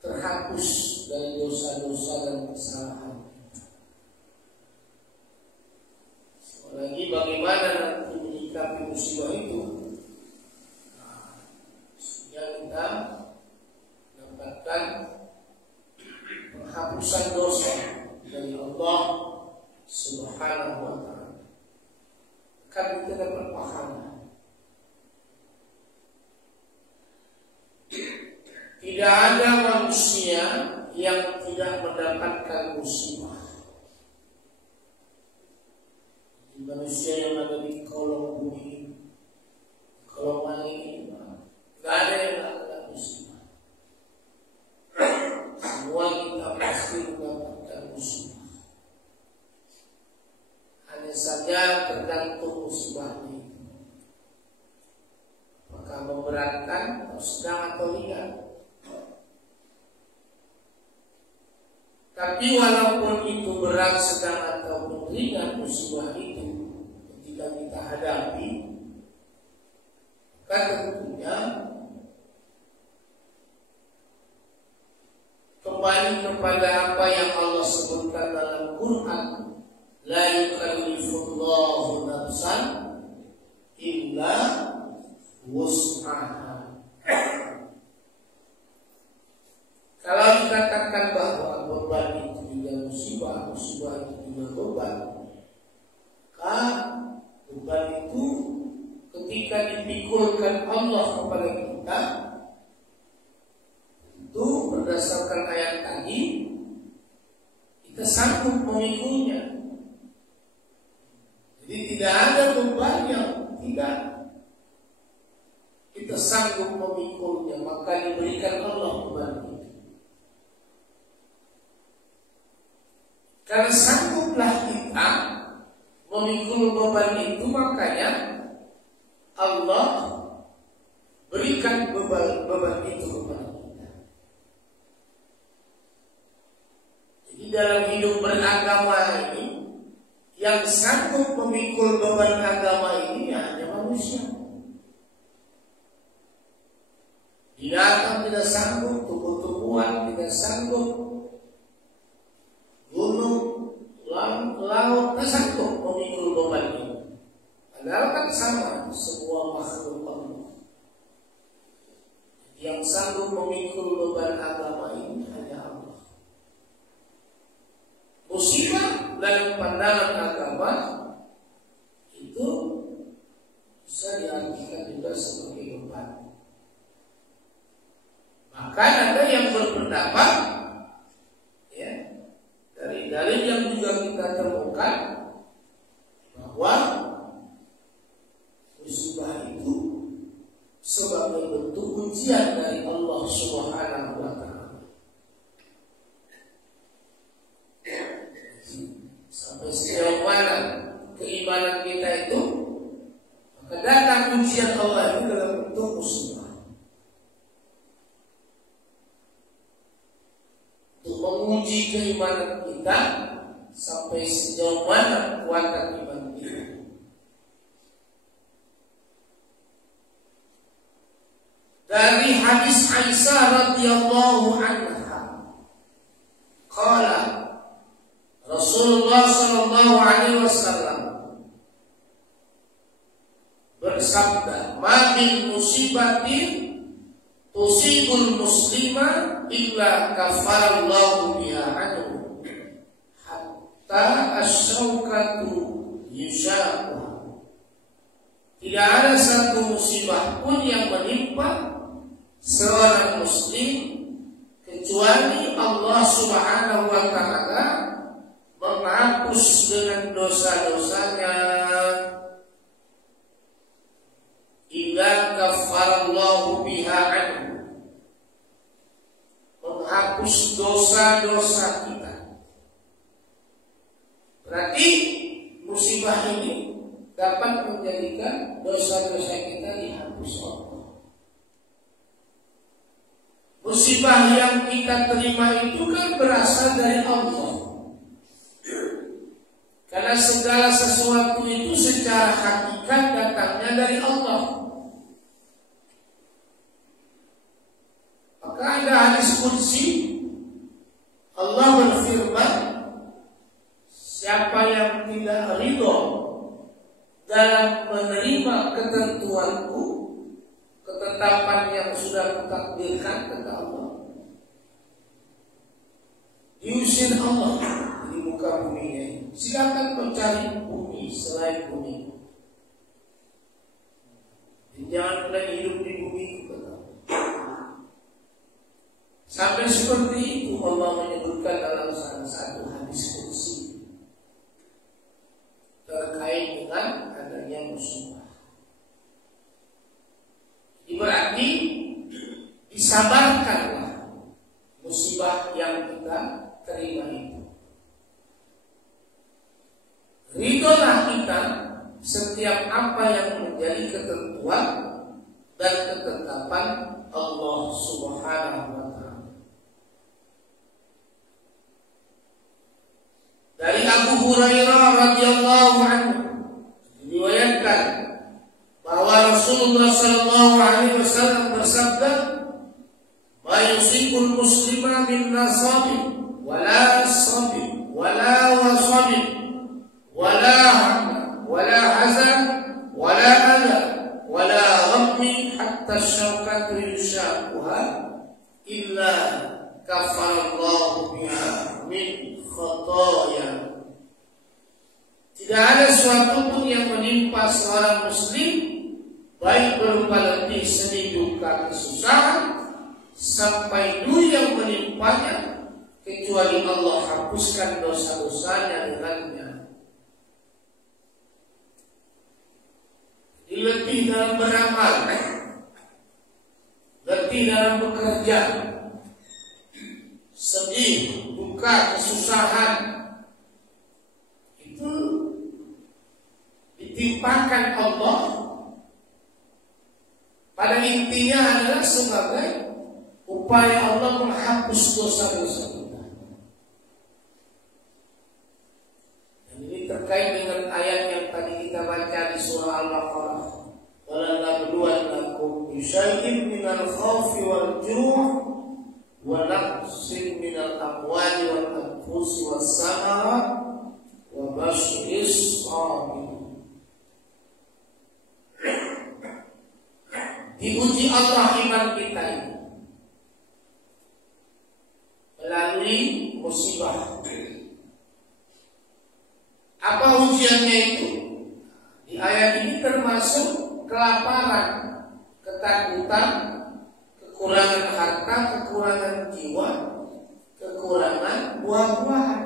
terhapus dari dosa-dosa dan kesalahan. Apalagi bagaimana nanti menyikapi musibah itu, sehingga kita dapatkan penghapusan dosa dari Allah Subhanahu wa ta'ala. Kan kita dapat pahala. Tidak ada manusia yang tidak mendapatkan musibah. Manusia yang ada di kolong bumi, kolong langit ini, tidak ada yang tidak ada musibah. Semua kita pasti mendapatkan musibah. Hanya saja tergantung musibahnya itu, apakah memberatkan atau sedang atau ringan. Tapi walaupun itu berat, sedang atau ringan musibah itu, ketika kita hadapi, maka tentunya kembali kepada apa yang Allah sebutkan dalam Quran, la yukallifullahu nafsan illa wus'aha. Kalau dikatakan bahwa beban itu juga musibah, musibah itu juga beban, maka beban itu ketika dipikulkan Allah kepada kita, itu berdasarkan ayat tadi, kita sanggup memikulnya. Jadi tidak ada beban yang tidak kita sanggup memikulnya, maka diberikan Allah beban itu. Karena sangguplah kita memikul beban itu, makanya Allah berikan beban itu kepada kita. Jadi dalam hidup beragama ini, yang sanggup memikul beban agama ini hanya manusia. Binatang tidak sanggup, tumbuh-tumbuhan tidak sanggup, gunung, laut tidak sanggup memikul beban ini. Padahal kan sama semua makhluk Allah. Yang sanggup memikul beban agama ini hanya Allah. Musibah dalam pandangan agama itu bisa diartikan juga sebagai beban. Bahkan ada yang berpendapat, ya, dari dalil yang juga kita temukan, bahwa musibah itu sebagai bentuk ujian dari Allah Subhanahu wa ta'ala. Sampai sejauh mana keimanan kita itu, maka datang ujian Allah itu dalam bentuk musibah, untuk menguji keimanan kita sampai sejauh mana kekuatan iman kita. Dari hadis Aisyah radhiyallahu anha, qala Rasulullah sallallahu alaihi wasallam bersabda, "Ma min musibatin tusibul muslima illa kafarallahu biha anhu hatta asy-syaukatu yusyaqu." Tidak ada satu musibah pun yang menimpa seorang muslim kecuali Allah Subhanahu wa ta'ala menghapus dengan dosa-dosanya, illa kafarallahu biha anhu, menghapus dosa-dosa kita. Berarti musibah ini dapat menjadikan dosa-dosa kita dihapus Allah. Musibah yang kita terima itu kan berasal dari Allah. Karena segala sesuatu itu secara hakikat datangnya dari Allah. Maka ada hadis qudsi Allah berfirman, siapa yang tidak ridho dalam menerima ketentuanku, ketetapan yang sudah kutakdirkan, kata Allah, diusir Allah di muka bumi ini. Silakan mencari bumi selain bumi. Jangan pernah hidup di bumi, kata. Sampai seperti itu Allah menyebutkan dalam salah satu hadis qudsi terkait dengan adanya musibah. Berarti disabarkanlah musibah yang kita terima itu. Ridholah kita setiap apa yang menjadi ketentuan dan ketetapan Allah Subhanahu wa Ta'ala. Dari Abu Hurairah radhiyallahu anhu diriwayatkan bahwa Rasulullah sallallahu alaihi wasallam bersabda, "Ma yusibul muslima min nasabin wala sabin wala wasabin wala hamma wala hazan wala adha wala ghammi hatta syauqatu yushaquha illa kafarallahu biha min khataya." Tidak ada sesuatu pun yang menimpa seorang muslim, baik berupa letih, sedih, duka, kesusahan, sampai duri yang menimpanya, kecuali Allah hapuskan dosa-dosanya dengannya. Letih dalam beramal, letih dalam bekerja, sedih, duka, kesusahan, itu ditimpakan Allah. Pada intinya adalah sebagai upaya Allah menghapus dosa-dosa kita. Dan ini terkait dengan ayat yang tadi kita baca di surah Al-Baqarah. Wala nabluwannakum bisyai'in minal khawfi wal ju' wa naqsin minal amwali wal anfusi was samarat wa basyiris sabirin. Diuji Allah iman kita ini melalui musibah. Apa ujiannya itu? Di ayat ini termasuk kelaparan, ketakutan, kekurangan harta, kekurangan jiwa, kekurangan buah-buahan.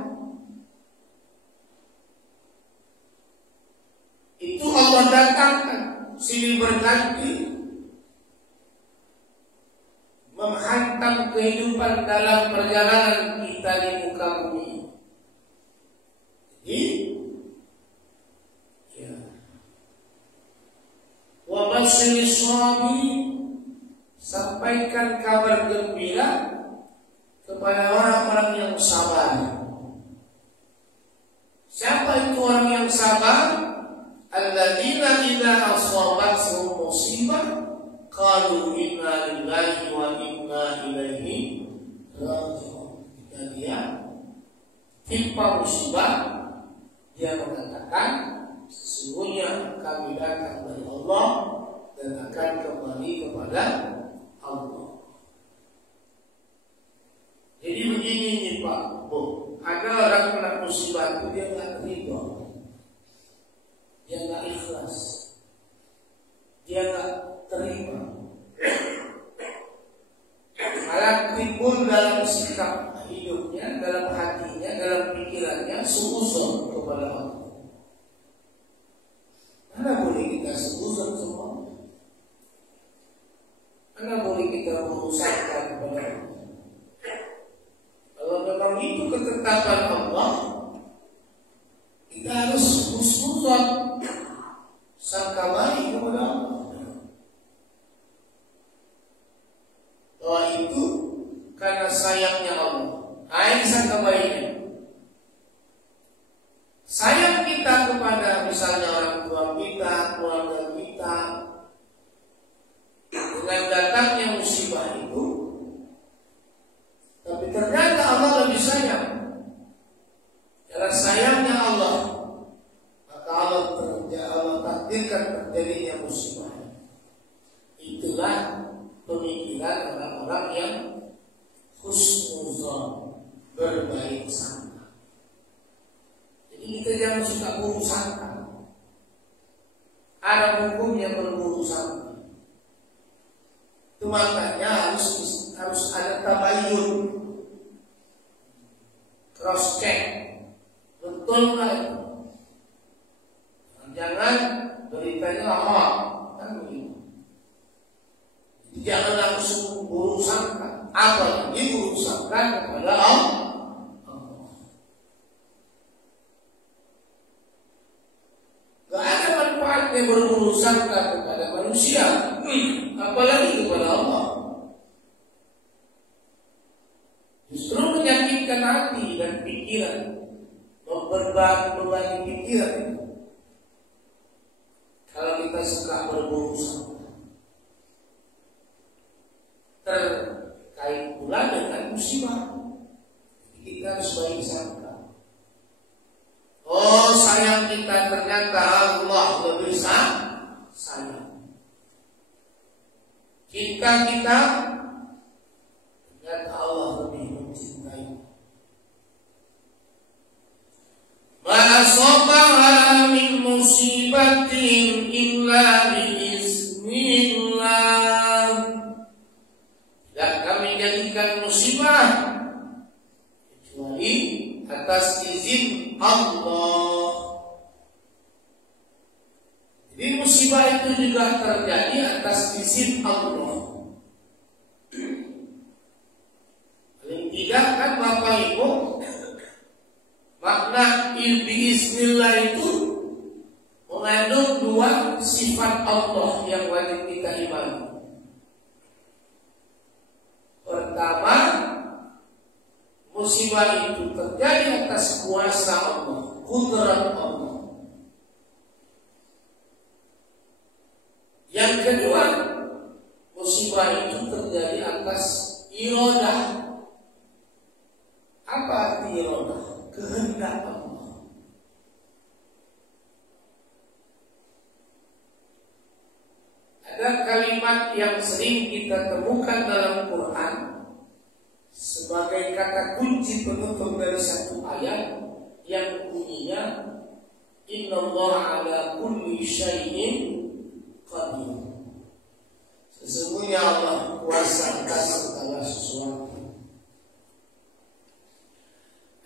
Itu Allah datangkan silih berganti menghantam kehidupan dalam perjalanan kita di muka bumi. Jadi, ya. Wa basyiris sabirin, sampaikan kabar gembira kepada orang-orang yang sabar. Siapa itu orang yang sabar? Alladzina idza asabathum musibah qalu inna lillahi wa inna ilaihi raji'un. Jika dia timpa musibah, dia mengatakan sesungguhnya kami datang dari Allah dan akan kembali kepada Allah. Jadi begini nih Pak Bu, ada orang kena musibah itu dia nggak ridho, dia nggak ikhlas, dia nggak terima, malah timbul dalam sikap hidupnya, dalam hatinya, dalam pikirannya suuzon kepada Allah. Mana boleh kita suuzon semua? Mana boleh kita merusakkan kepada Allah? Kalau memang itu ketetapan Allah, kita harus husnuzon, sangka baik kepada Allah. Bahwa itu karena sayangnya Allah. Ini sangka baiknya. Sayang kita kepada misalnya orang tua kita, keluarga kita, dengan datangnya musibah itu, husnul, berbaik sangka. Jadi kita jangan suka buruk sangka. Ada hukumnya berburuk sangka. Itu makanya harus ada tabayun, cross check, betul nggak itu? Jangan beritanya lama, kan begitu. Jangan langsung buruk sangka, apalagi buruk sangka kepada Allah. Gak ada manfaatnya berburuk sangka kepada manusia, apalagi kepada Allah. Justru menyakitkan hati dan pikiran, berbagi pikiran. Kalau kita suka berburuk sangka, terkait pula dengan musibah, kita harus baik sangka. Oh sayang kita, ternyata Allah lebih sayang. Kita ternyata Allah lebih mencintai. Ma asabaha min musibatin illa biiznillah. Dan kami jadikan musibah kecuali atas izin Allah. Jadi musibah itu juga terjadi atas izin Allah. Paling tidak kan Bapak Ibu, makna biiznillah itu mengandung dua sifat Allah yang wajib kita imani. Pertama, musibah itu terjadi atas kuasa Allah, kudrat Allah. Yang kedua, musibah itu terjadi atas iradah. Apa arti iradah? Kehendak Allah. Ada kalimat yang sering kita temukan dalam Quran sebagai kata kunci penutup dari satu ayat yang bunyinya Innallaha ala kulli syai'in qadir. Sesungguhnya Allah kuasa atas segala sesuatu.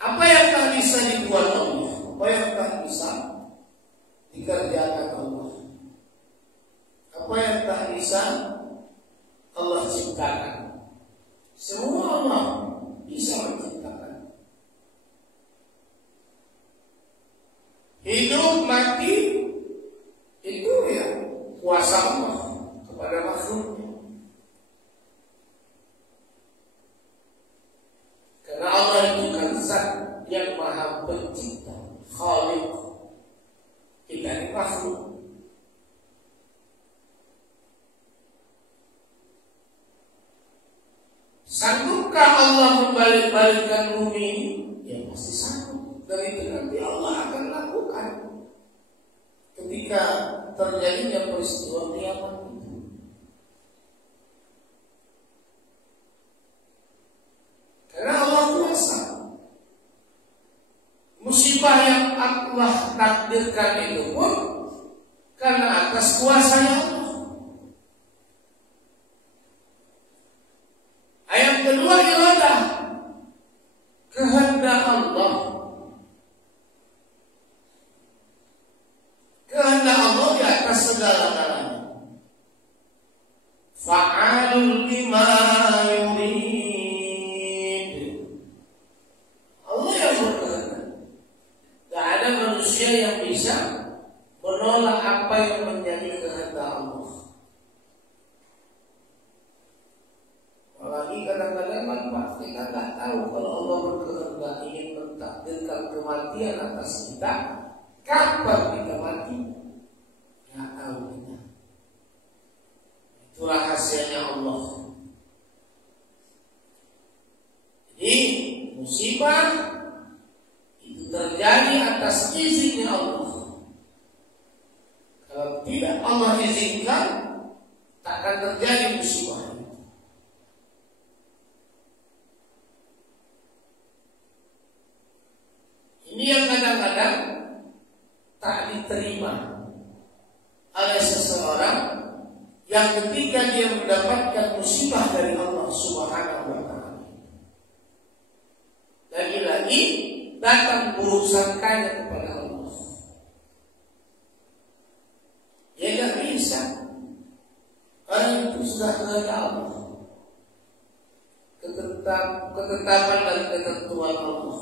Apa yang tak bisa dibuat Allah, apa yang tak bisa dikerjakan Allah, apa yang tak bisa Allah ciptakan, semua Allah bisa menciptakan. Hidup mati itu ya kuasa Allah kepada makhluknya. Karena Allah itu kan zat yang maha pencipta, khaliq. Kita ini makhluk. Sanggupkah Allah membalik-balikkan bumi ini? Ya pasti sanggup. Dan itu nanti Allah akan lakukan ketika terjadinya peristiwa kiamat itu. Karena Allah kuasa. Musibah yang Allah takdirkan itu pun karena atas kuasanya Allah. Ayat kedua iradah, kehendak Allah. Kehendak Allah di atas segala-galanya. Fa'alul lima yurid. Allah yang berkehendak. Gak ada manusia yang bisa menolak apa yang menjadi kehendak Allah. Apalagi kadang-kadang kita nggak tahu kalau Allah berkehendak ingin mentakdirkan kematian atas kita, kapan kita mati? Nggak tahu kita. Itu rahasianya Allah. Jadi musibah itu terjadi atas izinnya Allah. Kalau tidak Allah izinkan, takkan terjadi musibah. Ini yang kadang-kadang tak diterima oleh seseorang yang ketika dia mendapatkan musibah dari Allah Subhanahu wa Ta'ala, lagi-lagi datang buruk sangkanya kepada Allah. Ya gak bisa. Orang itu sudah dari Allah, ketetapan dan ketentuan Allah.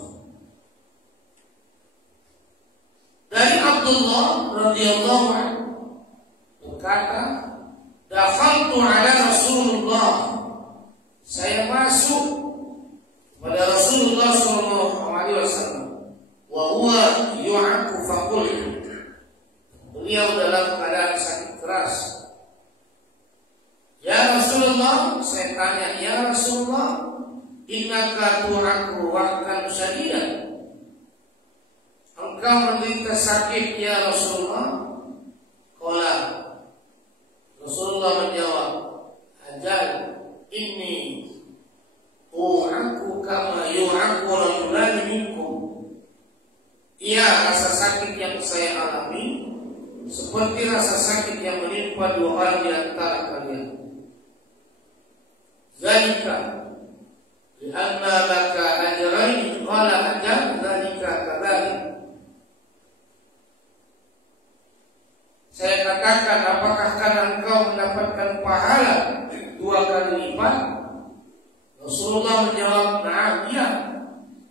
Dari Abdullah radhiyallahu anhu berkata, dakhaltu ala Rasulullah, saya masuk pada Rasulullah sallallahu alaihi wasallam, wa huwa yu'aku faqul, beliau dalam keadaan sakit keras. Ya Rasulullah, saya tanya, ya Rasulullah, innaka tu'aku wa'kan syadidan, engkau menderita sakit ya Rasulullah? Qala, Rasulullah menjawab, ajal inni u'aku kama yu'aku rajulani minkum. Iya, rasa sakit yang saya alami seperti rasa sakit yang menimpa dua orang di antara kalian. Zalika li'anna laka ajrain, qala ajal zalika kadzalik. Saya katakan, apakah karena engkau mendapatkan pahala 2 kali lipat? Rasulullah menjawab, nah, iya.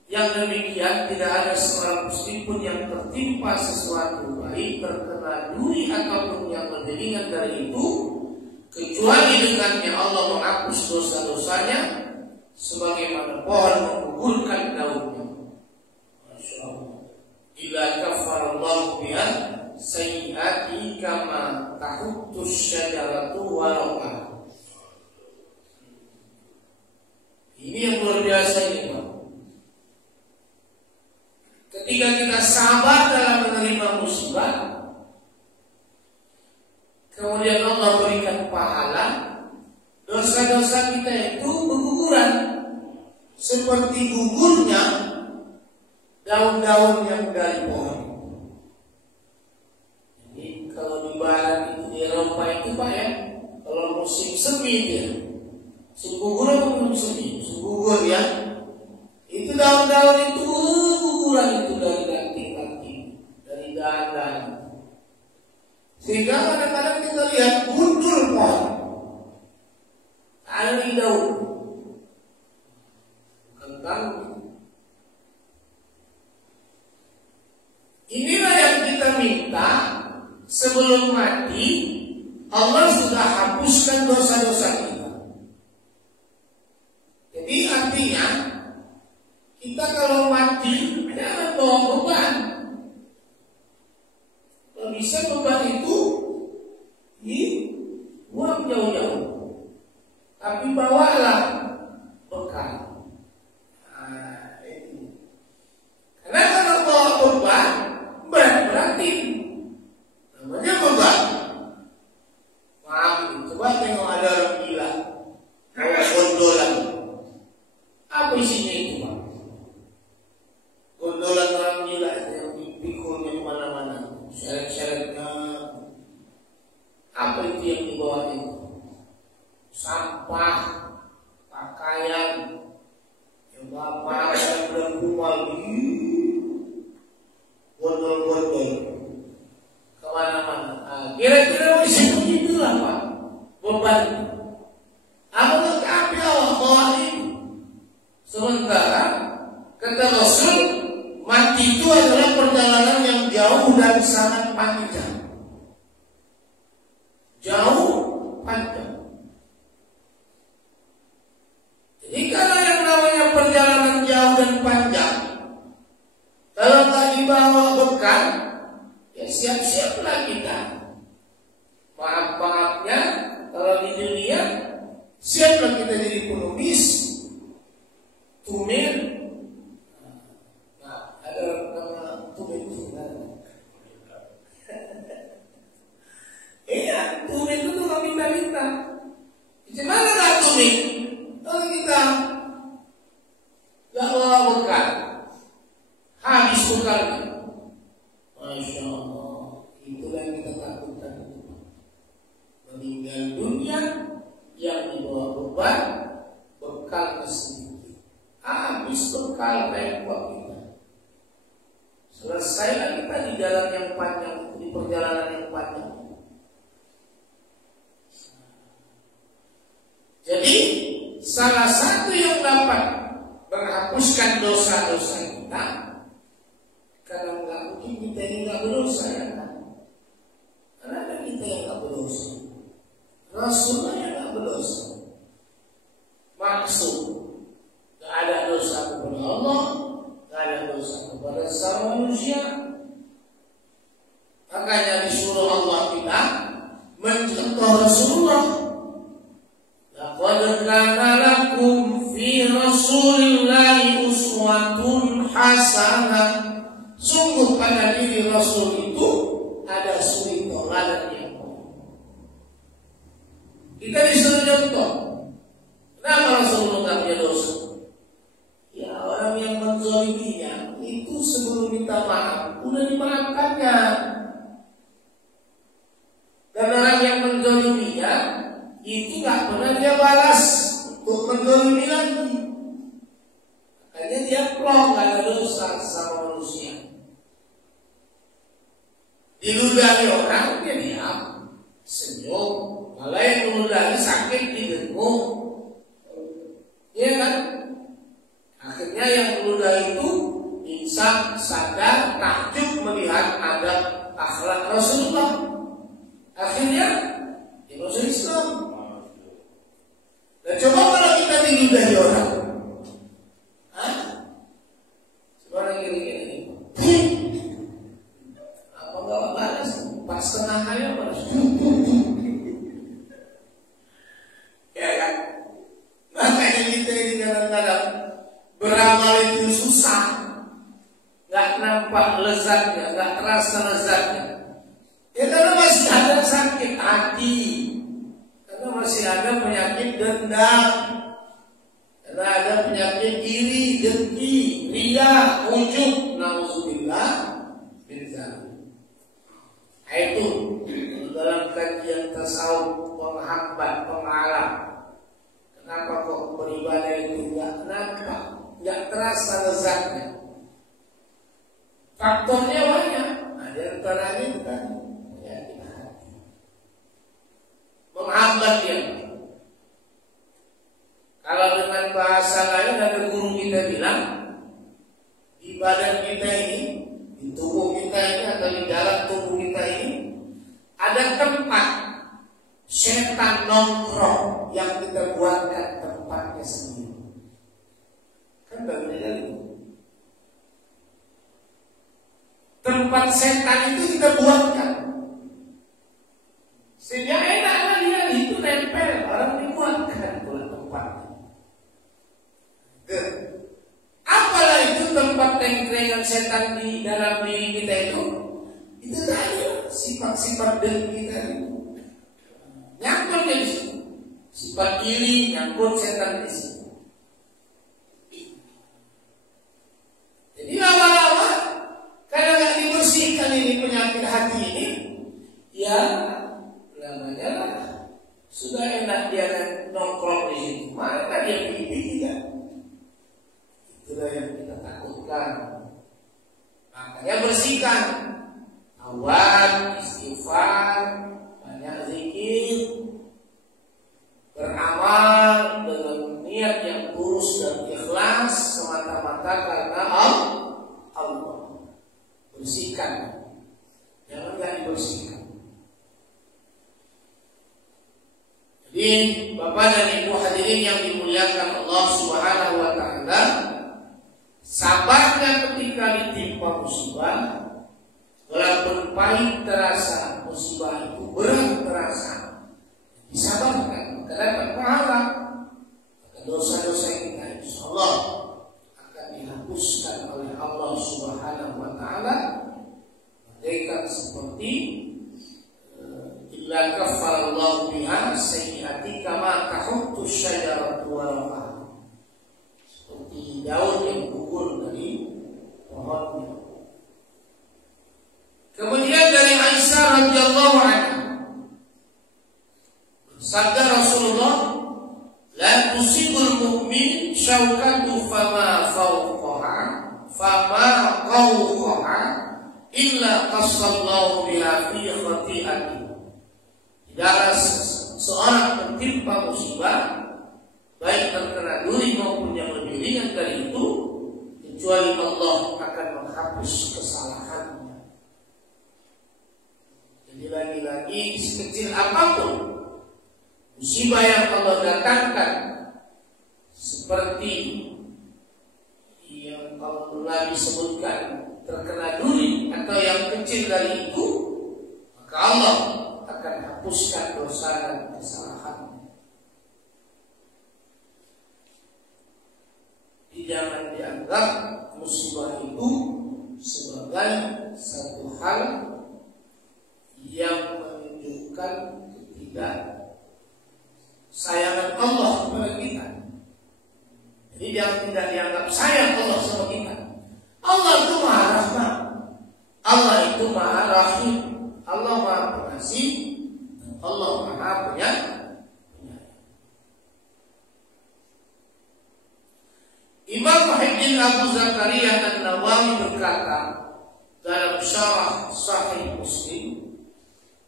Yang demikian tidak ada seorang muslim pun yang tertimpa sesuatu, baik terkena duri ataupun yang lebih ringan dari itu, kecuali dengannya Allah menghapus dosa-dosanya sebagaimana pohon menggugurkan daunnya. Masya Allah. Ila kafarallahu biha sayyi'ati kama tahuttus syajaratu waraqah. Ini yang luar biasa ini, Pak. Ketika kita sabar dalam menerima musibah, kemudian Allah berikan pahala, dosa-dosa kita itu berguguran seperti gugurnya daun-daun yang dari pohon. Jadi kalau di barat itu, di Eropa itu Pak ya, kalau musim semi dia, gugur apa belum semi? Gugur ya. Itu daun-daun itu guguran itu dari ranting-ranting, dari dahan-dahan. Sehingga kadang-kadang kita lihat muncul pohon, ada di daun, kentang. Inilah yang kita minta sebelum mati. Allah sudah hapuskan dosa-dosa kita. Jadi artinya kita kalau mati jangan bawa beban. Kalau bisa beban itu dibuang jauh-jauh, tapi bawalah bekal. Nah, itu. Karena kalau bawa beban berarti namanya beban. Maaf, coba tengok ada orang gila bawa gondolan. Apa isinya itu, Pak? Gondolan orang gila yang dipikulnya kemana-mana, seret-seretnya. Apa itu yang dibawa itu? Sampah, pakaian, yang bapak yang berkumpul di gondol-gondol kemana-mana. Nah, kira-kira masih begitulah Pak beban. Apa lengkapi Allah bawa ini? Sementara kata Rasul, mati itu adalah perjalanan yang jauh dan sangat panjang. Jauh, panjang. Jadi kalau yang namanya perjalanan jauh dan panjang, kalau tak dibawa bekal, ya siap-siaplah kita. Maaf-maafnya, kalau di dunia, siaplah kita jadi pengemis, tumir. Nah, ada nama tumir itu. Iya, tumir itu tuh minta-minta. Gimana lah tumir? Kalau kita gak bawa bekal, habis bekal habis bekal repot kita. Selesai kita di jalan yang panjang, di perjalanan yang panjang. Jadi salah satu yang dapat menghapuskan dosa-dosa kita, karena nggak mungkin kita ini nggak berdosa ya kan? Karena ada kita yang nggak berdosa, Rasulullah yang nggak berdosa, maksud nggak ada dosa kepada Allah, nggak ada dosa kepada sesama manusia. Makanya disuruh Allah kita mencontoh Rasulullah. Laqad kana lakum fi Rasulillahi uswatun hasanah. Sungguh pada diri Rasul itu ada suri tauladan yang baik. Kita disuruh contoh. Kenapa Rasulullah tak punya dosa? Ya orang yang menzaliminya itu sebelum minta maaf udah dimaafkannya. Dan orang yang menzaliminya itu gak pernah dia balas untuk menzalimi lagi. Makanya dia plong, gak ada dosa sama manusia. Diludahi orang dia diam, senyum. Malah yang meludahi sakit didengung. Iya kan? Akhirnya yang meludahi itu insan sadar, takjub melihat ada akhlak Rasulullah. Akhirnya dia masuk Islam. Nah coba kalau kita diludahi orang, coba orang gini-gini, apa gak balas? Pas setengah kali balas, ya kan? Makanya kita ini kadang-kadang beramal itu susah, nggak nampak lezatnya, nggak terasa lezatnya. Ya karena masih ada sakit hati, karena masih ada penyakit dendam, karena ada penyakit iri, dengki, riya, ujub, nauzubillah min dzalik. Itu dalam kajian tasawuf penghambat, pengalam. Kenapa kok beribadah itu nggak nampak, nggak terasa lezatnya? Faktornya banyak. Ada yang antaranya bukan menghambat dia. Kalau dengan bahasa lain ada guru kita bilang, di badan kita ini, di tubuh kita ini atau di dalam tubuh kita ini ada tempat setan nongkrong yang kita buatkan tempatnya sendiri. Kan bagaimana itu? Tempat setan itu kita buatkan sehingga enak dia itu nempel, orang dibuatkan pula tempatnya. Apalah itu tempat tengkrengan setan di dalam diri kita itu? Itu tadi sifat-sifat dengki tadi. Nyangkut di situ. Sifat iri nyangkut setan di situ. Jadi lama-lama karena nggak dibersihkan ini penyakit hati ini, ya namanya lah sudah enak dia nongkrong di situ. Mana dia pilih kan? Itulah yang kita takutkan. Makanya bersihkan, taubat, istighfar, banyak zikir, beramal dengan niat yang tulus dan ikhlas semata-mata karena Allah. Bersihkan, jangan nggak dibersihkan. Jadi Bapak dan Ibu hadirin yang dimuliakan Allah Subhanahu wa taala, sabarnya ketika ditimpa musibah, walaupun pahit terasa, musibah itu berat terasa, disabarkan, dapat pahala. Dosa-dosa kita insyaallah akan dihapuskan oleh Allah Subhanahu wa taala, bagaikan seperti illa kaffarallahu biha sayyi'ati kama tahuttu syajaratu waraqaha. Seperti daun yang gugur dari pohonnya. Kemudian dari Aisyah radhiyallahu anha, sabda Rasulullah, la tusibul fama qawqaha illa qasallahu biha fi khati'ati. Tidaklah seorang tertimpa musibah, baik terkena duri maupun yang lebih ringan dari itu, kecuali Allah akan menghapus kesalahannya. Jadi lagi-lagi sekecil apapun musibah yang Allah datangkan, seperti yang kalau lagi sebutkan terkena duri atau yang kecil dari itu, maka Allah akan hapuskan dosa dan kesalahan. Jangan dianggap musibah itu sebagai satu hal yang menunjukkan ketidaksayangan Allah kepada kita. Jadi jangan tidak dianggap sayang Allah sama kita. Allah itu Maha Rahman, Allah itu Maha Rahim, Allah Maha Pengasih, Allah Maha Penyayang. Imam Muhyiddin Abu Zakaria An-Nawawi berkata dalam syarah Sahih Muslim,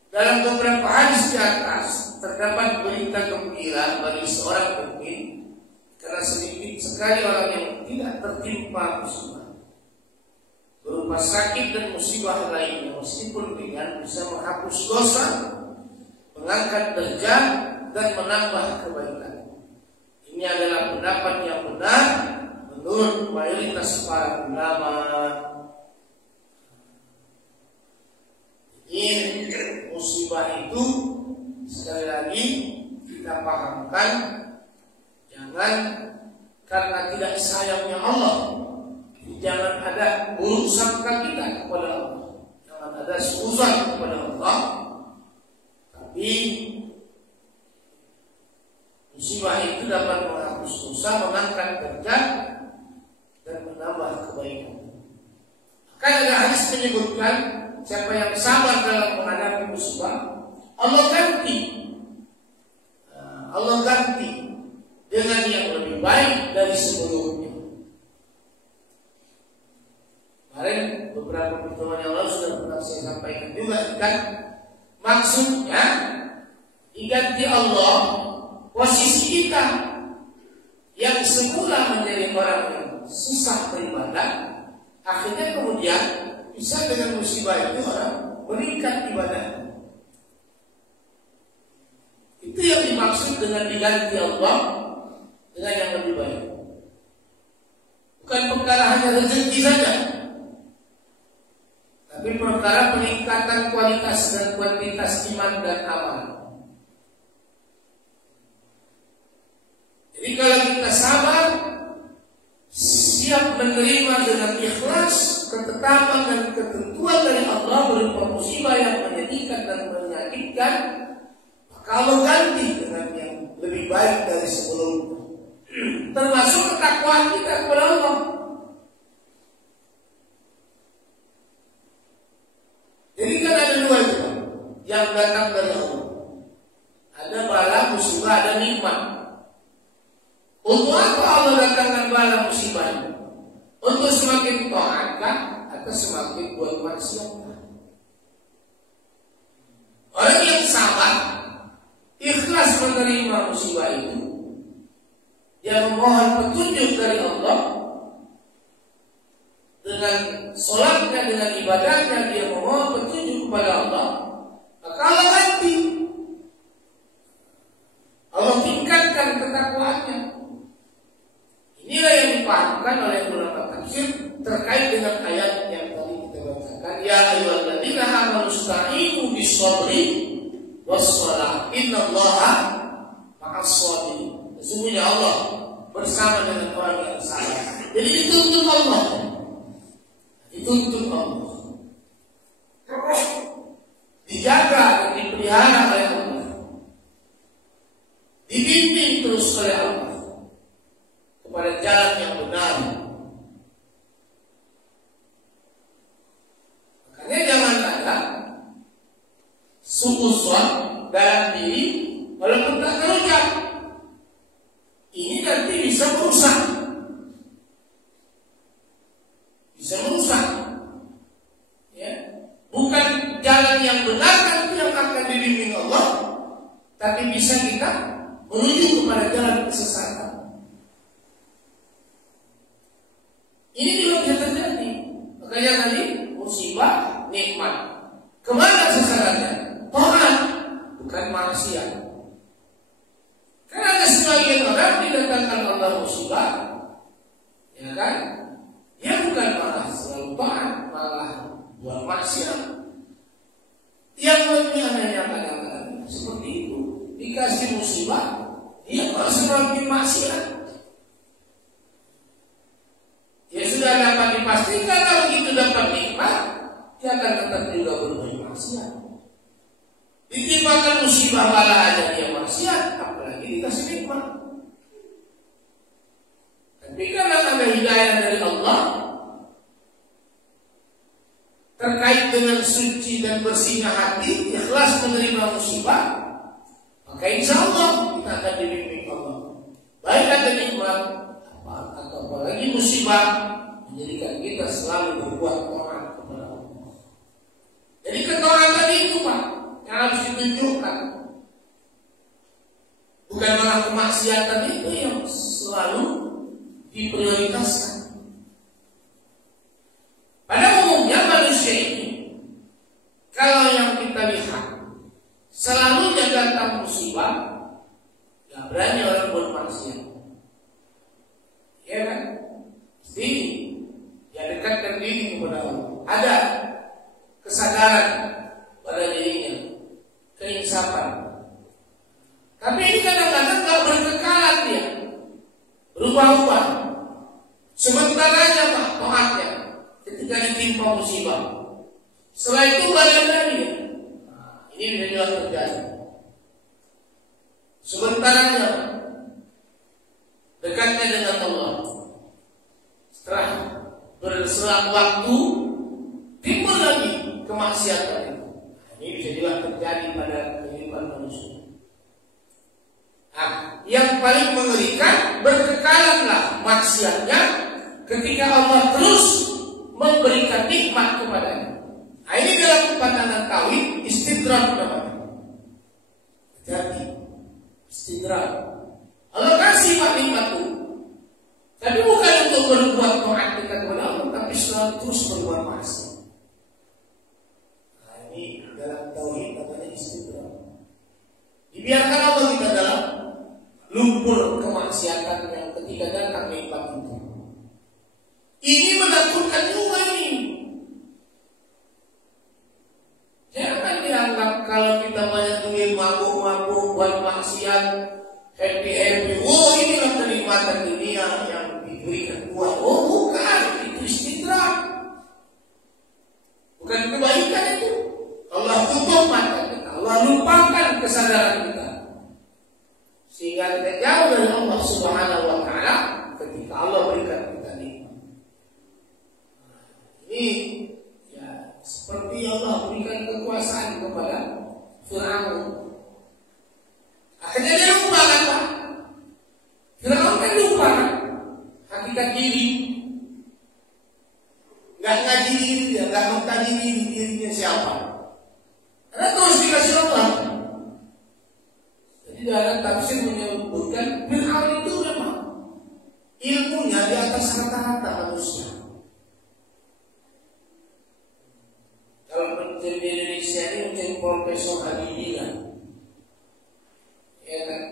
dalam beberapa hadis di atas terdapat berita gembira bagi seorang mukmin, karena sedikit sekali orang yang tidak tertimpa musibah berupa sakit dan musibah lainnya, meskipun ringan, bisa menghapus dosa, mengangkat derajat dan menambah kebaikan. Ini adalah pendapat yang benar menurut mayoritas para ulama. Ini musibah itu sekali lagi kita pahamkan, jangan karena tidak sayangnya Allah, jangan ada buruk sangka kita kepada Allah, jangan ada suuzon kepada Allah, tapi musibah itu dapat menghapus dosa, mengangkat derajat dan menambah kebaikan. Maka ada hadis menyebutkan siapa yang sabar dalam menghadapi musibah, Allah ganti dengan yang lebih baik dari sebelumnya. Kemarin beberapa pertemuan yang lalu sudah pernah saya sampaikan juga kan, maksudnya diganti Allah posisi kita yang semula menjadi orang yang susah beribadah, akhirnya kemudian bisa dengan musibah itu orang meningkat ibadahnya. Itu yang dimaksud dengan diganti Allah dengan yang lebih baik. Bukan perkara hanya rezeki saja, tapi perkara peningkatan kualitas dan kuantitas iman dan amal. Jadi kalau kita sabar, siap menerima dengan ikhlas ketetapan dan ketentuan dari Allah berupa musibah yang menyedihkan dan menyakitkan, maka Allah ganti dengan yang lebih baik dari sebelumnya. Termasuk ketakwaan kita kepada Allah. Jadi kan ada dua itu yang datang dari Allah. Ada bala musibah, ada nikmat. Untuk apa Allah datangkan bala musibah? Untuk semakin taatkah atau semakin buat maksiat? Orang yang sabar, ikhlas menerima musibah itu, dia memohon petunjuk dari Allah dengan sholatnya, dengan ibadahnya, dia memohon petunjuk kepada Allah, maka Allah ganti. Allah tingkatkan ketakwaannya. Inilah yang dipahamkan oleh ulama tafsir terkait dengan ayat yang tadi kita bacakan, ya ayyuhalladzina amanu ista'inu bis-sabri was-shalah innallaha ma'as-sabirin. Sesungguhnya Allah bersama dengan orang yang sabar. Jadi dituntut Allah, dituntut Allah, dijaga dan dipelihara oleh Allah, dibimbing terus oleh Allah kepada jalan yang benar. Makanya jangan ada suuzon dalam diri walaupun tak terucap. Ini nanti bisa merusak tapi bisa kita menuju kepada jalan kesesatan. Ini juga bisa terjadi. Makanya tadi musibah, nikmat. Kemana sasarannya? Taat, bukan maksiat. Karena ada sebagian orang didatangkan Allah musibah, ya kan? Dia bukan malah selalu taat, malah buat maksiat. Yang lebih adanya kadang-kadang seperti itu, dikasih musibah, dia malah semakin maksiat. Ya sudah dapat dipastikan kalau begitu dapat nikmat, dia akan tetap juga berbuat maksiat. Ditimpakan musibah malah aja dia maksiat, apalagi dikasih nikmat. Tapi karena ada hidayah dari Allah terkait dengan suci dan bersihnya hati, ikhlas menerima musibah, maka insya Allah kita akan dibimbing Allah. Baik ada nikmat atau apalagi musibah, menjadikan kita selalu berbuat taat kepada Allah. Jadi ketaatan itu Pak yang harus ditunjukkan, bukan malah kemaksiatan itu yang selalu diprioritaskan. Pada umumnya manusia ini, kalau yang kita lihat selalu datang musibah, gak berani orang buat maksiat. Ya kan? Mesti dia dekatkan diri kepada Allah. Ada kesadaran pada dirinya, keinsapan. Tapi ini kadang-kadang gak berkekalan dia, berubah-ubah. Sementara aja Pak taatnya ketika ditimpa musibah. Setelah itu balik lagi. Ini bisa juga terjadi. Sebentarnya dekatnya dengan Allah, setelah berselang waktu timbul lagi kemaksiatan itu. Ini bisa juga terjadi pada kehidupan manusia. Nah, yang paling mengerikan, berkekalanlah maksiatnya ketika Allah terus memberikan nikmat kepadanya. Nah, ini dalam pandangan tauhid istidrak namanya. Jadi istidrak. Allah kasih Pak nikmat itu, tapi bukan untuk berbuat taat dekat kepada Allah, tapi selalu terus berbuat maksiat. Nah, ini dalam tauhid namanya istidrak. Dibiarkan Allah kita dalam lumpur kemaksiatan yang ketika datang nikmat itu. Ini menakutkan juga ini. Jangan dianggap kalau kita banyak duit mabuk-mabuk buat maksiat, happy-happy. Oh, inilah kenikmatan dunia yang diberikan Tuhan. Oh, bukan, itu istidrak. Bukan kebaikan itu. Allah tutup mata kita, Allah lupakan kesadaran kita, sehingga kita jauh dari Allah Subhanahu wa Ta'ala ketika Allah berikan kita nikmat. Ini ya seperti Allah berikan kekuasaan kepada Fir'aun. Akhirnya dia lupa kan Pak? Fir'aun kan lupa hakikat diri, nggak ngaji diri dia, nggak mengkaji dirinya siapa. Karena terus dikasih Allah. Jadi dalam tafsir menyebutkan Fir'aun itu memang ilmunya di atas rata-rata manusia. Kalau menjadi di Indonesia ini menjadi profesor Hadidina, ya kan?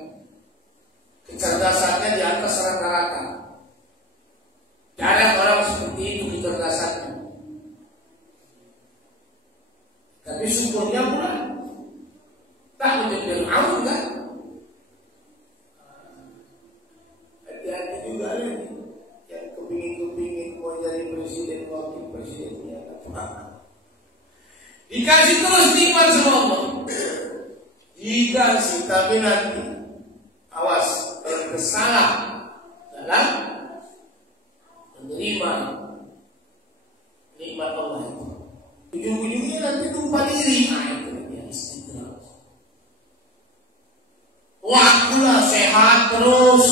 Kecerdasannya di atas rata-rata. Jarang orang seperti itu kecerdasannya. Tapi syukurnya pula tak menjadi Fir'aun kan? Hati-hati juga nih yang kepingin mau jadi presiden, wakil presidennya. Dikasih terus nikmat sama Allah. Dikasih, tapi nanti awas bersalah dalam menerima nikmat Allah itu. Ujung-ujungnya nanti tumpah diri. Nah, itu yang istidrak. Waktulah sehat terus,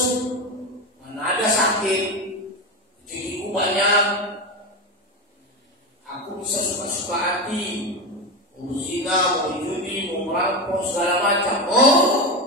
mana ada sakit, rezekiku banyak, aku bisa suka-suka hati, mau zina, mau judi, mau merampok segala macam. Oh,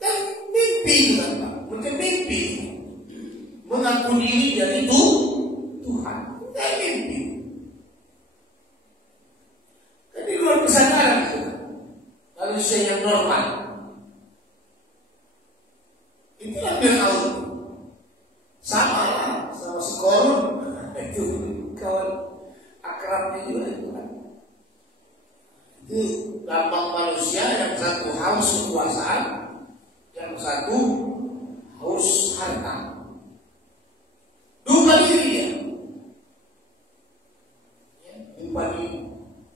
Dan mimpi kan Pak, macam mimpi. Mengaku diri jadi Tuhan, dan mimpi. Kan di luar kesadaran itu manusia yang normal. Itulah Fir'aun. Sama si Korun. Itu kawan akrabnya juga itu kan. Itu lambang manusia yang satu haus kekuasaan, yang satu haus harta. Lupa diri dia. Lupa diri.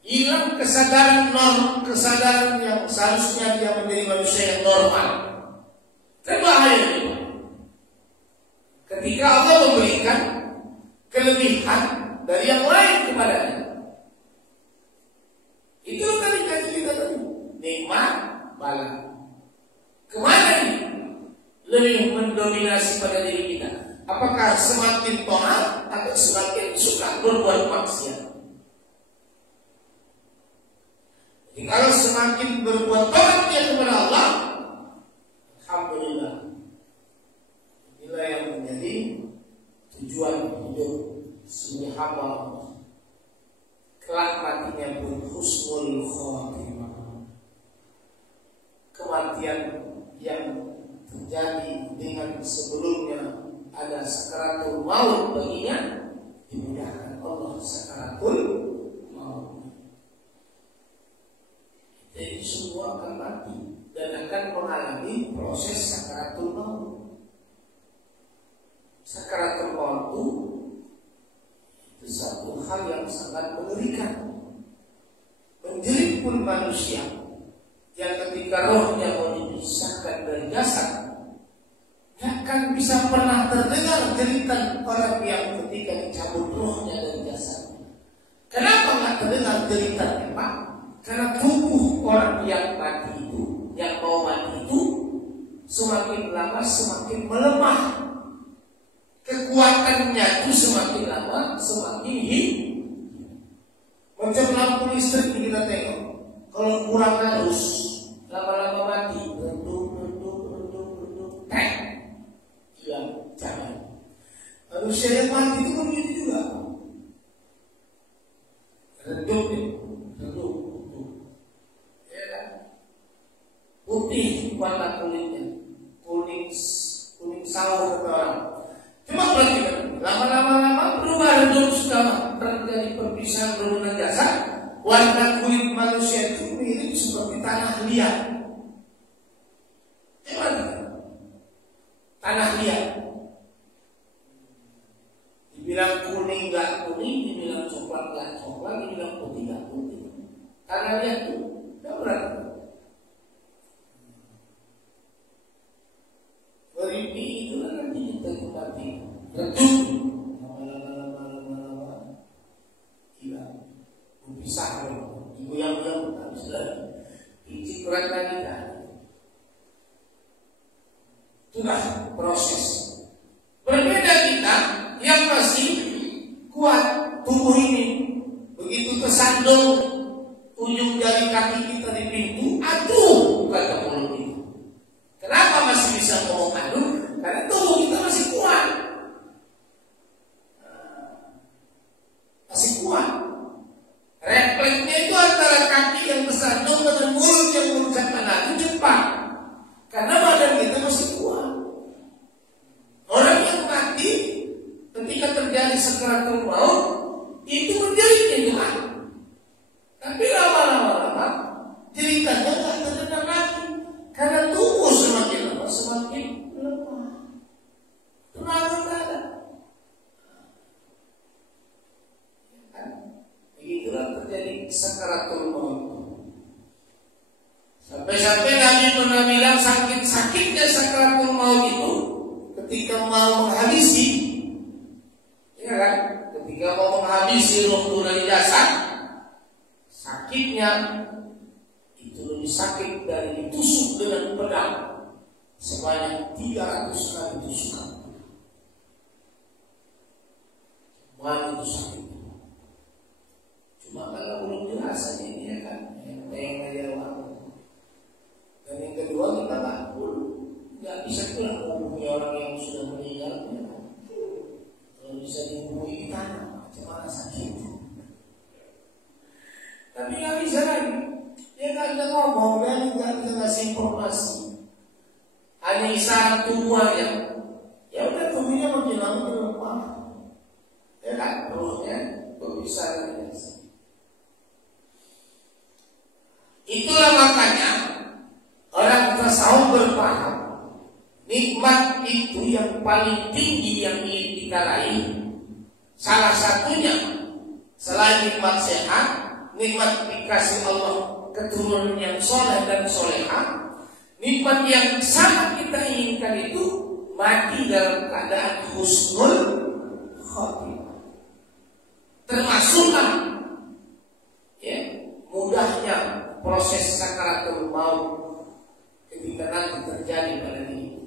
Hilang kesadaran yang seharusnya dia menjadi manusia yang normal. Terbahaya itu. Ketika Allah memberikan kelebihan dari yang lain kepadanya. Itu tadi kita tadi. Nikmat, bala. Kemana ini? Lebih mendominasi pada diri kita. Apakah semakin taat atau semakin suka berbuat maksiat? Jadi kalau semakin berbuat taat kepada Allah, alhamdulillah. Inilah yang menjadi tujuan hidup sebagai hamba Allah. Kelak matinya pun husnul khatimah. Kematian yang terjadi dengan sebelumnya ada sakaratul maut baginya, dimudahkan Allah sakaratul maut. Jadi semua akan mati dan akan mengalami proses sakaratul maut. Sakaratul maut itu satu hal yang sangat mengerikan, menjerit pun manusia yang ketika rohnya mau dipisahkan dari jasad. Akan bisa pernah terdengar cerita orang yang ketika dicabut rohnya dari jasadnya. Kenapa nggak terdengar ceritanya Pak? Karena tubuh orang yang mati itu, yang mau mati itu, semakin lama semakin melemah. Kekuatannya itu semakin lama semakin hidup. Macam lampu listrik kita tengok, kalau kurang arus, lama-lama mati, redup, hilang cahaya. Manusia yang mati itu begitu juga. Redup. Ya kan? Putih warna kulitnya, kuning sawo kata orang. Cuma perhatikan, lama-lama berubah redup, sudah terjadi perpisahan turunan jasad. Warna kulit manusia itu mirip seperti tanah liat. Tanah liat. Dibilang kuning gak kuning, dibilang coklat gak coklat, dibilang putih gak putih. Tanah liat itu gak berarti. Berimpi itu nanti kita kembali redup. Lama-lama hilang. Berpisah dong. Ibu yang habis lagi. Iji kurang lagi kan. Itulah proses. Berbeda kita yang masih kuat tubuh ini, begitu tersandung ujung jari kaki kita di pintu, aduh kata mulut itu. Kenapa masih bisa ngomong aduh? Karena tubuh kita masih kuat, masih kuat. Refleksnya itu antara kaki yang tersandung dengan mulut yang mengucapkan aduh cepat. Karena badan kita masih kuat. Orang yang mati ketika terjadi sakaratul maut itu menjeritnya Tuhan. Tapi lama-lama ceritanya nggak terdengar lagi. Karena tubuh semakin lama semakin lemah. Tenaga nggak ada. Begitulah terjadi sakaratul maut. Sampai-sampai Nabi pernah bilang sakit-sakitnya sakaratul maut itu ketika mau menghabisi, ya kan? Ketika mau menghabisi roh dari jasad, sakitnya itu lebih sakit dari ditusuk dengan pedang sebanyak 300 kali tusukan. Semua itu sakit. Cuma kalau belum jelas aja ini ya kan, yang aja waktu. Dan yang kedua kita takut. hanya isyarat tubuh aja. Ya udah tubuhnya makin lama makin lemah. Ya kan, perutnya berpisah dengan itulah makanya orang tasawuf berpaham nikmat itu yang paling tinggi yang ingin kita raih. Salah satunya selain nikmat sehat, nikmat dikasih Allah keturunan yang soleh dan solehah, nikmat yang sangat kita inginkan itu mati dalam keadaan husnul khotimah. Termasuklah ya, mudahnya proses sakaratul maut ketika nanti terjadi pada diri.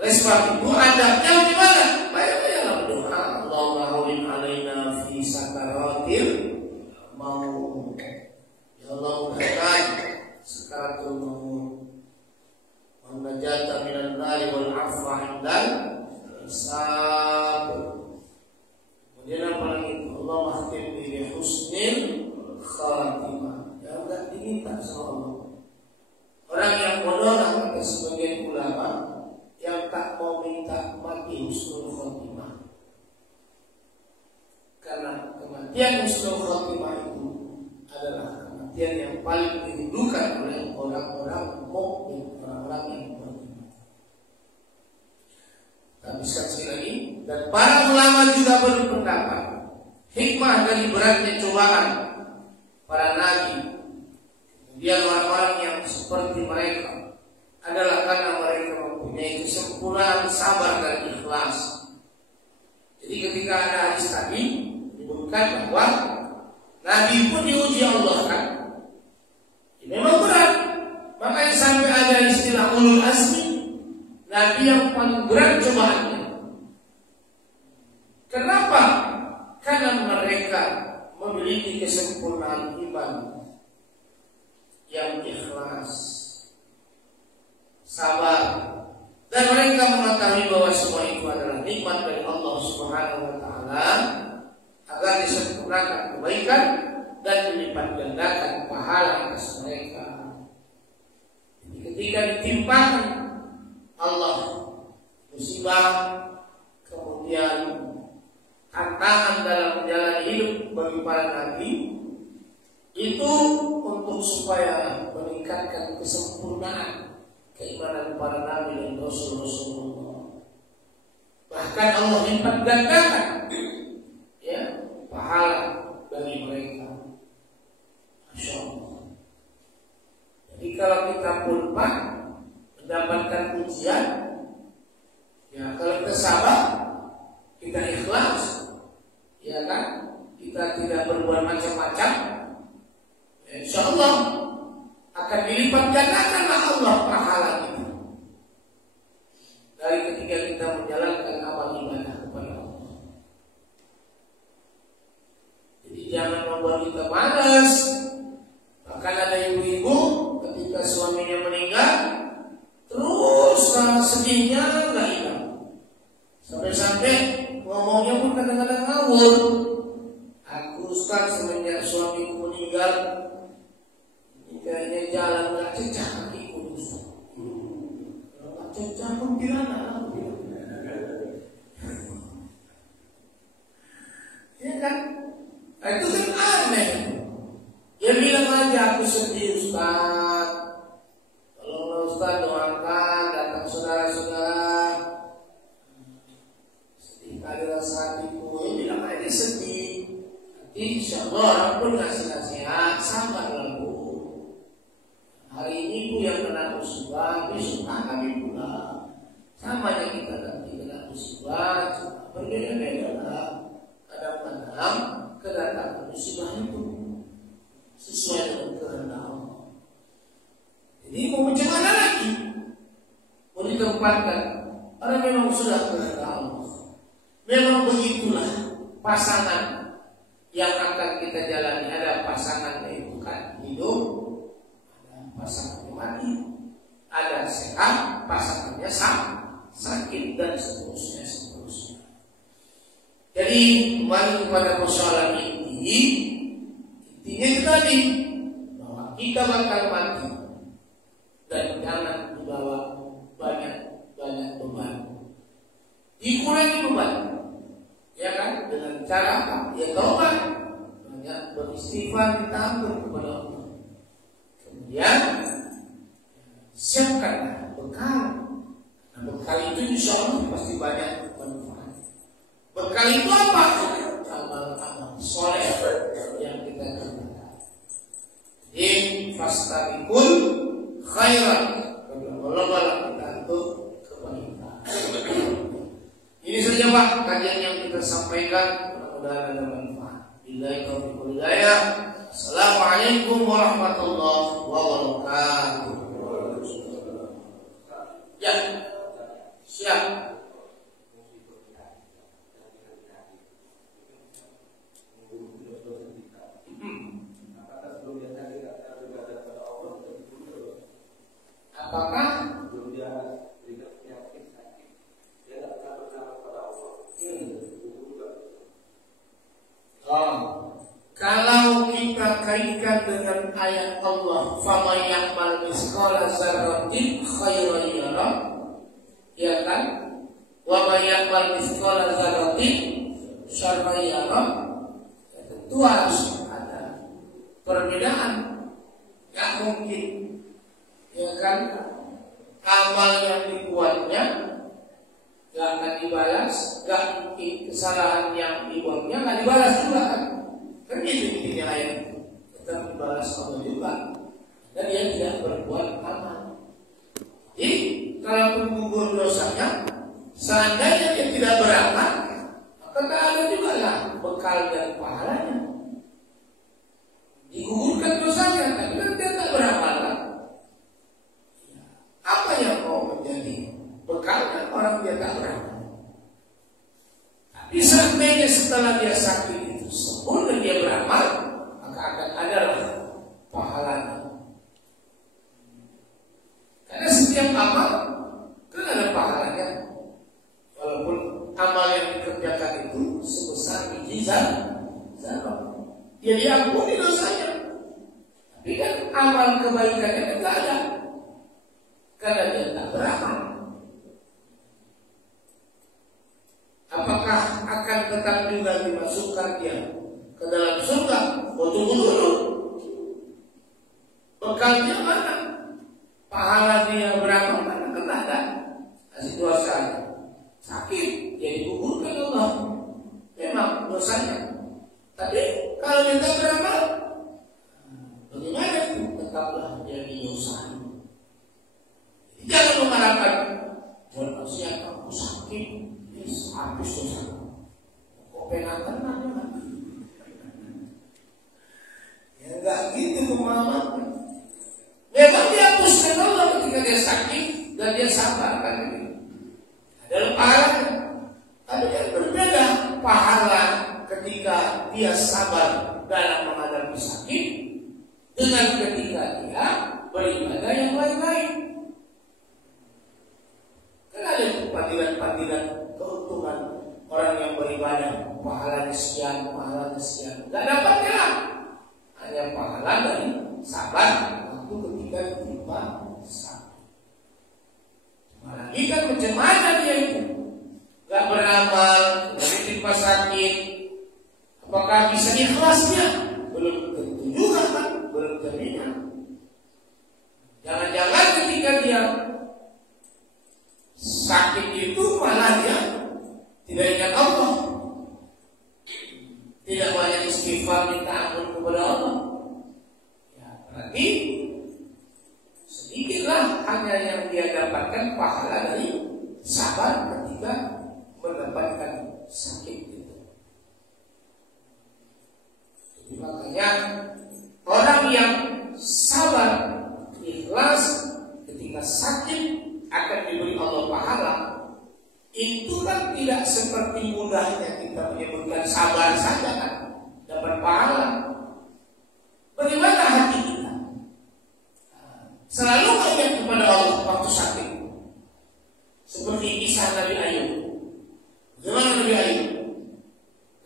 Oleh sebab itu adabnya bagaimana? Banyak-banyaklah berdoa. Allahumma hawwin alaina fi sakaratil maut. Ya Allah mudahkan sakaratul maut. Wa najata minan nari wal afwa 'indal hisab. Kemudian apa lagi? Allah mahtim bi husnil khatimah. Ya udah diminta sama Allah. Orang yang bodoh kata sebagian ulama yang tak mau minta mati husnul khotimah. Karena kematian husnul khotimah itu adalah kematian yang paling dirindukan oleh orang-orang mukmin, orang-orang yang beriman. Tapi sekali lagi, dan para ulama juga berpendapat hikmah dari beratnya cobaan para nabi, kemudian orang-orang yang seperti mereka adalah karena mereka mempunyai kesempurnaan sabar dan ikhlas. Jadi ketika ada hadis tadi disebutkan bahwa Nabi pun diuji Allah kan, ini memang berat. Makanya sampai ada istilah ulul azmi, Nabi yang paling berat cobaannya. Kenapa? Karena mereka memiliki kesempurnaan iman yang ikhlas, sabar, dan mereka mengetahui bahwa semua itu adalah nikmat dari Allah Subhanahu wa taala agar disempurnakan kebaikan dan dilipat gandakan pahala atas mereka. Jadi ketika ditimpakan Allah musibah, kemudian tantangan dalam menjalani hidup bagi para nabi, itu untuk supaya meningkatkan kesempurnaan keimanan para nabi dan rasul-rasulullah. Bahkan Allah lipat gandakan ya pahala bagi mereka. Masya Allah. Jadi kalau kita pulpa mendapatkan ujian, ya kalau kita sabar, kita ikhlas, ya kan, kita tidak berbuat macam-macam, ya insya Allah akan dilipat gandakanlah Allah pahala kita dari ketika kita menjalankan amal ibadah kepada Allah. Jadi jangan membuat kita malas. Bahkan ada ibu-ibu ketika suaminya meninggal terus sedihnya nggak hilang, sampai-sampai ngomongnya pun kadang-kadang ngawur. Aku Ustaz semenjak suamiku meninggal kayaknya jalan nggak cecah kakiku Ustaz. Kalau nggak cecah pun gimana? Ya kan? Nah, itu kan aneh. Dia bilang aja aku sedih Ustaz. Kalau Ustaz doakan datang saudara-saudara. Sedih kali rasa hatiku. Dia bilang aja sedih. Nanti insya Allah orang pun ngasih nasihat, sabarlah Bu. Hari ini Bu yang kena musibah, besok kami pula. Sama yang kita nanti kena musibah, berbeda-beda lah. Kadang-kadang kedatangan musibah itu sesuai dengan kehendak Allah. Jadi mau macam mana lagi? Mau ditempatkan? Orang memang sudah kehendak Allah. Memang begitulah pasangan yang akan kita jalani. Ada pasangan yang bukan hidup, ada pasangannya mati, ada sehat, pasangannya sakit dan seterusnya. Jadi kembali kepada persoalan intinya itu tadi bahwa kita bakal mati dan jangan dibawa istighfar, minta ampun kepada Allah. Kemudian siapkanlah bekal. Nah, bekal itu insya Allah pasti banyak manfaat. Bekal itu apa? Amal-amal soleh yang kita kerjakan. Jadi fastabiqul khairat, berlomba-lomba kita untuk kebaikan. Ini saja Pak kajian yang kita sampaikan, mudah-mudahan ada manfaat. Billahi taufiq wal hidayah. Assalamualaikum warahmatullahi wabarakatuh. Ya, siap. Apakah kalau kita kaitkan dengan ayat Allah, "Faman ya'mal mithqala dzarratin khairan yarah," ya kan? "Wa man ya'mal mithqala dzarratin syarran yarah." Tentu harus ada perbedaan. Gak mungkin, ya kan? Amal yang dibuatnya gak akan dibalas, gak mungkin kesalahan yang dibuatnya gak dibalas juga kan? Kan itu intinya ayat, tetap dibalas Allah juga, dan dia tidak berbuat amal. Jadi kalau gugur dosanya, seandainya dia tidak beramal, maka tak ada juga lah bekal dan pahalanya. Digugurkan dosanya, tapi kan dia tak beramal. Apa yang mau menjadi bekalnya orang dia tak beramal? Tapi seandainya setelah dia sakit itu sembuh dan dia beramal, maka akan adalah pahalanya. Karena setiap amal kan ada pahalanya, walaupun amal yang dikerjakan itu sebesar biji zarah, dia diampuni dosanya. Tapi kan amal kebaikannya kan tidak ada, karena dia tak beramal. Apakah akan tetap juga dimasukkan dia ke dalam surga? Tunggu dulu. Bekalnya mana? Pahala dia beramal mana? Kan ada. Kasih dosa. Sakit, dia digugurkan Allah. Memang dosanya. Tapi kalau dia tak beramal, bagaimana itu? Tetaplah jadi dosa. Jangan mengharapkan buat manusia kamu sakit, habis dosa. Kok pengen namanya? Ya enggak gitu pemahaman. Memang dihapuskan Allah ketika dia sakit dan dia sabar kan ini. Ada pahalanya. Tapi yang berbeda pahala ketika dia sabar dalam menghadapi sakit dengan ketika dia beribadah yang lain-lain. Kan ada panggilan-panggilan keuntungan orang yang beribadah, pahalanya sekian, pahalanya sekian. Gak dapatnya lah. Hanya pahala dari sabar waktu ketika tiba sakit. Lagi kan macam mana dia itu? Gak beramal, dari tiba sakit. Apakah bisa ikhlasnya? Belum tentu juga kan, belum jaminan. Jangan-jangan ketika dia sakit itu malah dia tidak ingat Allah, tidak banyak istighfar minta ampun kepada Allah. Ya, berarti sedikitlah hanya yang dia dapatkan pahala dari sabar ketika mendapatkan sakit itu. Jadi makanya orang yang sabar, ikhlas ketika sakit akan diberi Allah pahala. Itu kan tidak seperti mudahnya kita menyebutkan sabar saja kan dapat pahala. Bagaimana hati kita? Selalu ingat kepada Allah waktu sakit. Seperti kisah Nabi Ayub. Bagaimana Nabi Ayub?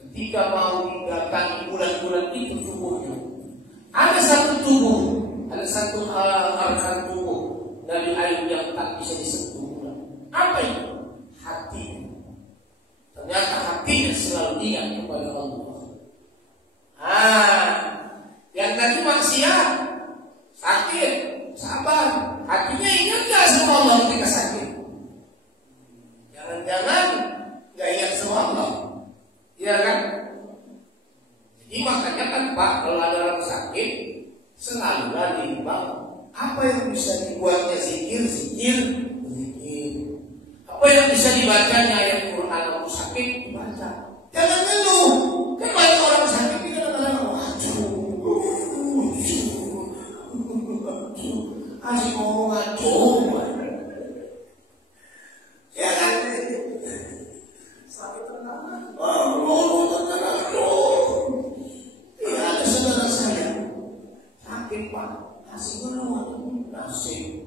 Ketika mau mendatangi bulan-bulan itu tubuhnya, ada satu tubuh, ada satu organ tubuh Nabi Ayub yang tak bisa disentuh. Apa itu? Hati. Ternyata hatinya selalu ingat kepada Allah. berzikir. Apa yang bisa dibacanya ayat Quran kalau sakit dibaca. Jangan ngeluh. Kan banyak orang sakit di kadang-kadang asik ngomong acuh. Ya kan? Sakit tenang. Ya ada saudara saya sakit Pak. Asik ngomong. Nasib.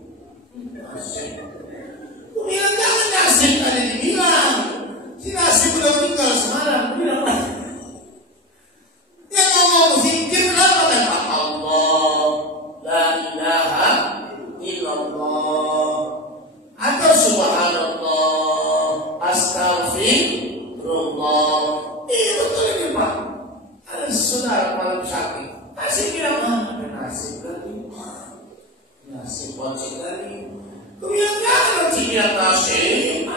Bilang jangan nasib ada dibilang. Si nasib udah meninggal semalam. Bilang dia ngomong zikir apa kata Allah, la ilaha illallah, atau subhanallah, astaghfirullah. Itu betul Pak. Ada saudara malam sakit. Nasib bilang ada nasib lagi. Nasib wajib lagi. Kemudian jangan tidak nasib.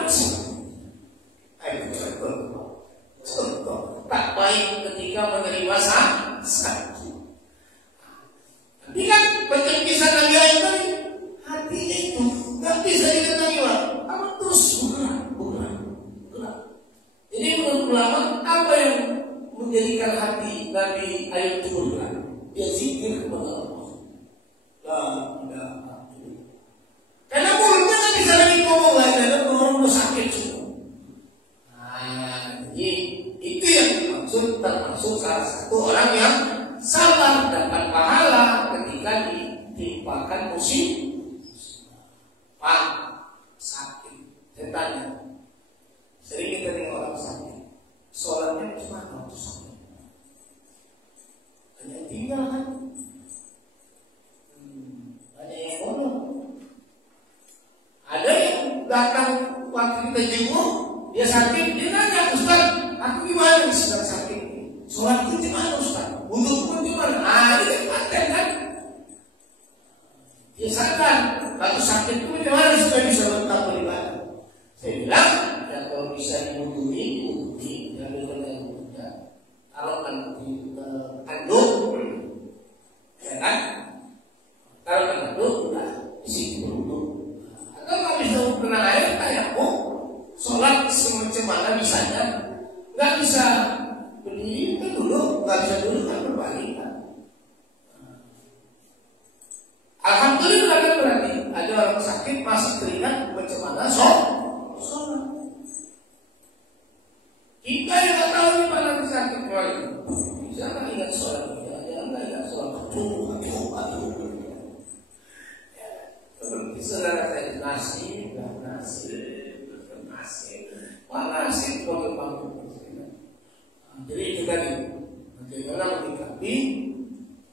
Ayo contoh tak baik ketika menerima sakit. Tapi kan penyepisan Nabi Ayub tadi hatinya itu nggak bisa ditenangi Pak. Apa terus bergerak. Jadi menurut ulama apa yang menjadikan hati Nabi Ayub itu bergerak? Dia zikir kepada Allah. Karena mulutnya kan bisa lagi ngomong lagi dan orang sakit semua. Nah, jadi itu yang dimaksud termasuk salah satu orang yang sabar dapat pahala ketika ditimpakan musibah. Pak, sakit. Saya tanya, sering kita dengar orang sakit, sholatnya cuma waktu sakit. Hanya tinggal kan? Ada yang bodoh. Ada yang datang waktu kita jenguk, dia sakit, dia nanya, Ustaz, aku gimana nih sedang sakit? Sholat itu gimana Ustaz? Wudhu gimana? Ini paten kan? Dia sadar, waktu sakit itu gimana supaya bisa tetap beribadah? Saya bilang, ya kalau bisa diwudhui, jangan lupa yang wudhunya. Kalau anduk, ya kan? Kalau anduk, udah isi dulu. Kalau bisa kena air kayakmu sholat semacam mana bisanya, nggak bisa berdiri kan dulu, nggak bisa dulu kan berbalik kan. Alhamdulillah kan berarti ada orang sakit masih teringat macam mana sholat. Kita yang nggak tahu di mana sakit lagi, bisa nggak ingat sholat? Jangan nggak ingat sholat. Aduh. Seperti saudara saya nasib, jadi itu tadi bagaimana menyikapi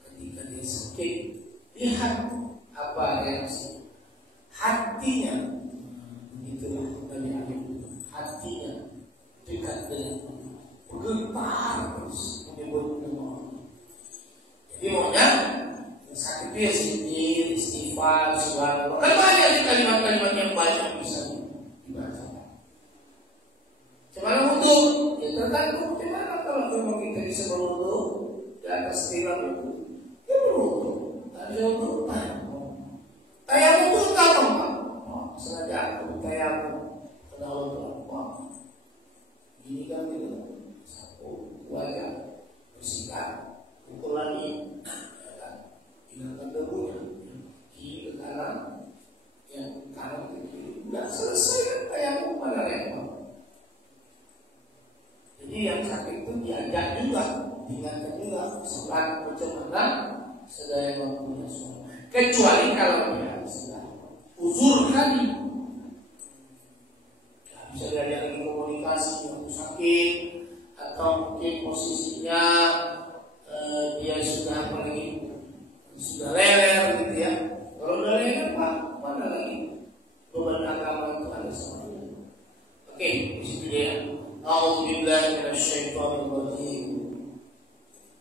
ketika dia sakit. Lihat apa reaksi hatinya. Begitulah Nabi Ayub, hatinya dekat dengan Allah, bergetar terus menyebut nama Allah. Jadi maunya sakit dia sendiri, istighfar, subhanallah. Kan banyak kalimat-kalimat yang banyak bisa dibaca. Cuman untuk ya tergantung gimana kalau memang kita bisa berwudu di atas tilam itu, ya berwudu. Ada wudu, tayamum itu gampang Pak. Sengaja aku tayamum karena Allah. Ini kan gitu, sapu, wajah, bersihkan, pukul lagi. Hilangkan debunya, kiri ke kanan, yang kanan ke kiri, nggak selesai kan tayamum pada repot. Jadi yang sakit itu diajak juga, diingatkan juga, sholat macam mana sedaya mampunya sholat. Kecuali kalau dia sedang uzur tadi, bisa dari lagi komunikasi yang sakit, atau mungkin posisinya dia sudah apalagi sudah leler gitu ya. Kalau udah leler Pak, mana lagi beban agama itu ada semuanya. Oke, disitu dia. A'udzubillahi minasyaitonir rajim.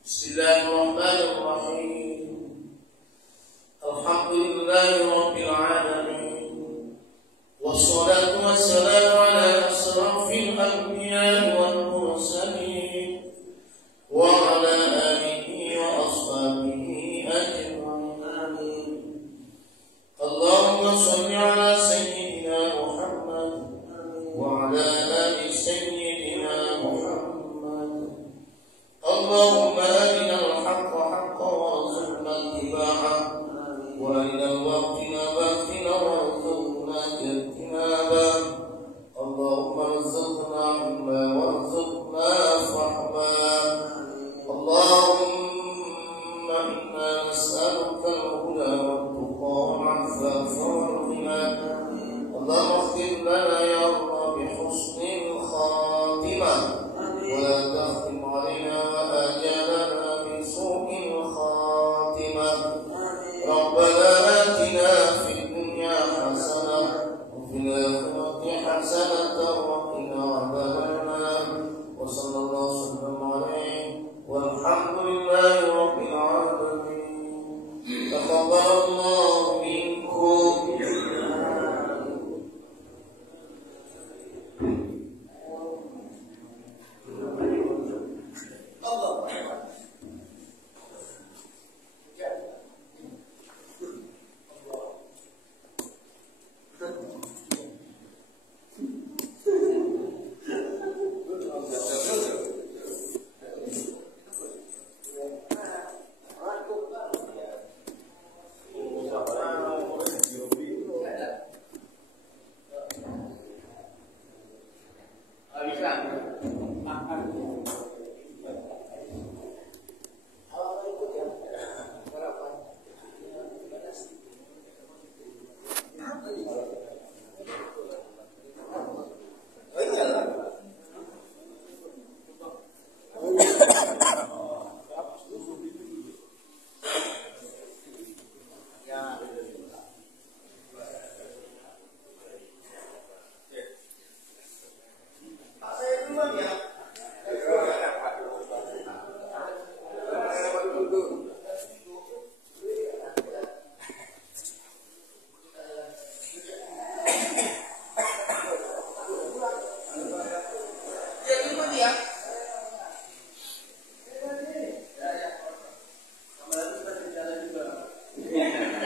Bismillahirrahmanirrahim. Alhamdulillahirabbil alamin. Wassalatu wassalamu ala asrafil anbiya'i wal mursalin wa ala alihi wa ashabihi ajma'in. Allahumma shalli ala sayyidina حسنة وقنا عذاب النار وصلى الله وسلم عليه والحمد لله رب العالمين. تقبل الله منكم. Yeah.